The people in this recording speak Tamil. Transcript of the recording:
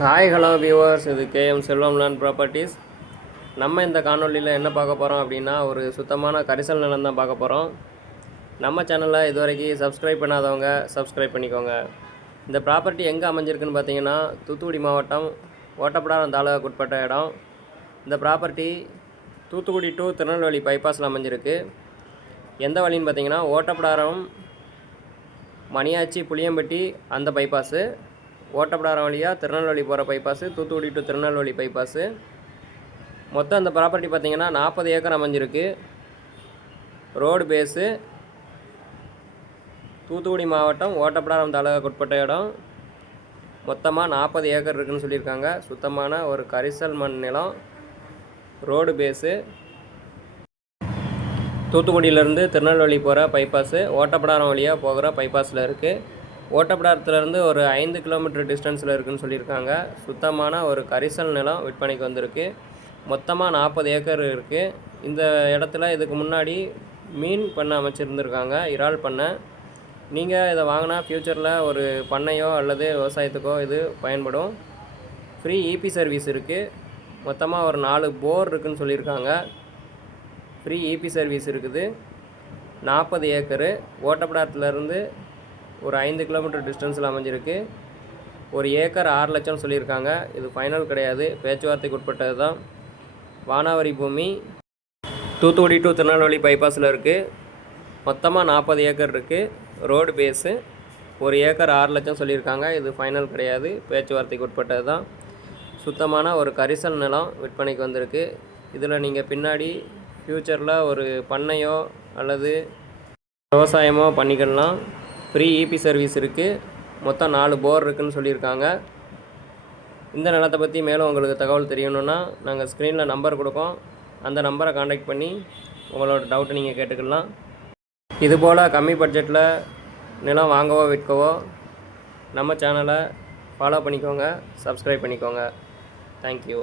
ஹாய் ஹலோ வியூவர்ஸ், இது கேஎம் செல்வம் லேண்ட் ப்ராப்பர்ட்டிஸ். நம்ம இந்த காணொலியில் என்ன பார்க்க போகிறோம் அப்படின்னா, ஒரு சுத்தமான கரிசல் நிலம் தான் பார்க்க போகிறோம். நம்ம சேனலில் இது வரைக்கும் சப்ஸ்கிரைப் பண்ணாதவங்க சப்ஸ்கிரைப் பண்ணிக்கோங்க. இந்த ப்ராப்பர்ட்டி எங்கே அமைஞ்சிருக்குன்னு பார்த்தீங்கன்னா, தூத்துக்குடி மாவட்டம் ஓட்டப்பிடாரம் தாலுகாவுக்கு உட்பட்ட இடம். இந்த ப்ராப்பர்ட்டி தூத்துக்குடி டு திருநெல்வேலி பைபாஸில் அமைஞ்சிருக்கு. எந்த வழின்னு பார்த்தீங்கன்னா, ஓட்டப்பிடாரம் மணியாச்சி புளியம்பட்டி அந்த பைபாஸு, ஓட்டப்பிடாரம் வழியாக திருநெல்வேலி போகிற bypass, Thoothukudi to Tirunelveli bypass. மொத்தம் இந்த ப்ராப்பர்ட்டி பார்த்திங்கன்னா 40 ஏக்கர் அமைஞ்சிருக்கு. ரோடு பேஸு, தூத்துக்குடி மாவட்டம் ஓட்டப்பிடாரம் தாலுகாவுக்கு உட்பட்ட இடம். மொத்தமாக 40 ஏக்கர் இருக்குதுன்னு சொல்லியிருக்காங்க. சுத்தமான ஒரு கரிசல் மண் நிலம். ரோடு பேஸு, தூத்துக்குடியிலேருந்து திருநெல்வேலி போகிற பைபாஸு, ஓட்டப்பிடாரம் வழியாக போகிற பைபாஸில் இருக்குது. ஓட்டப்பிடாரத்துலேருந்து ஒரு 5 கிலோமீட்டர் டிஸ்டன்ஸில் இருக்குதுன்னு சொல்லியிருக்காங்க. சுத்தமான ஒரு கரிசல் நிலம் விற்பனைக்கு வந்திருக்கு. மொத்தமாக 40 ஏக்கர் இருக்குது. இந்த இடத்துல இதுக்கு முன்னாடி மீன் பண்ணை அமைச்சிருந்துருக்காங்க, இறால் பண்ணை. நீங்கள் இதை வாங்கினா ஃப்யூச்சரில் ஒரு பண்ணையோ அல்லது விவசாயத்துக்கோ இது பயன்படும். ஃப்ரீ இபி சர்வீஸ் இருக்குது. மொத்தமாக ஒரு 4 போர் இருக்குதுன்னு சொல்லியிருக்காங்க. ஃப்ரீ இபி சர்வீஸ் இருக்குது. 40 ஏக்கரு ஓட்டப்பிடாரத்துலேருந்து ஒரு 5 கிலோமீட்டர் டிஸ்டன்ஸில் அமைஞ்சிருக்கு. ஒரு ஏக்கர் 6 லட்சம் சொல்லியிருக்காங்க. இது ஃபைனல் கிடையாது, பேச்சுவார்த்தைக்கு உட்பட்டது தான். வானாவரி பூமி, தூத்துக்குடி டு திருநெல்வேலி பைபாஸில் இருக்குது. மொத்தமாக 40 ஏக்கர் இருக்குது. ரோடு பேஸு, ஒரு ஏக்கர் 6 லட்சம் சொல்லியிருக்காங்க. இது ஃபைனல் கிடையாது, பேச்சுவார்த்தைக்கு உட்பட்டது தான். சுத்தமான ஒரு கரிசல் நிலம் விற்பனைக்கு வந்திருக்கு. இதில் நீங்கள் பின்னாடி ஃப்யூச்சரில் ஒரு பண்ணையோ அல்லது விவசாயமோ பண்ணிக்கலாம். ஃப்ரீ இபி சர்வீஸ் இருக்குது. மொத்தம் 4 போர் இருக்குதுன்னு சொல்லியிருக்காங்க. இந்த நிலத்தை பற்றி மேலும் உங்களுக்கு தகவல் தெரியணுன்னா நாங்கள் ஸ்க்ரீனில் நம்பர் கொடுக்கோம். அந்த நம்பரை காண்டாக்ட் பண்ணி உங்களோட டவுட்டை நீங்கள் கேட்டுக்கலாம். இதுபோல் கம்மி பட்ஜெட்டில் நிலம் வாங்கவோ விற்கவோ நம்ம சேனலை ஃபாலோ பண்ணிக்கோங்க, சப்ஸ்கிரைப் பண்ணிக்கோங்க. தேங்க்யூ.